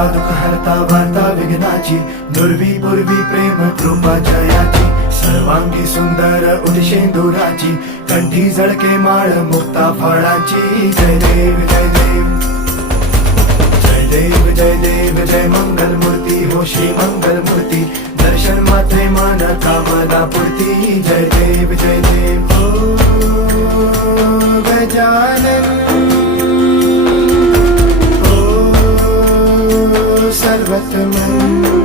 हरता दुःख हरता वार्ता विघ्नाची, नुरवी पूर्वी प्रेम कृपा जयाची, सर्वांगी सुंदर उदिशेंदुराची, कंठी झळके माळ मुक्ता फळाची. जय देव जय देव जय देव जय देव जय मंगल मूर्ती हो श्री मंगल मूर्ती, दर्शन मात्रे मान कामना पूर्ती. जय देव जय देव ओ गजानन ओ सर्वतमन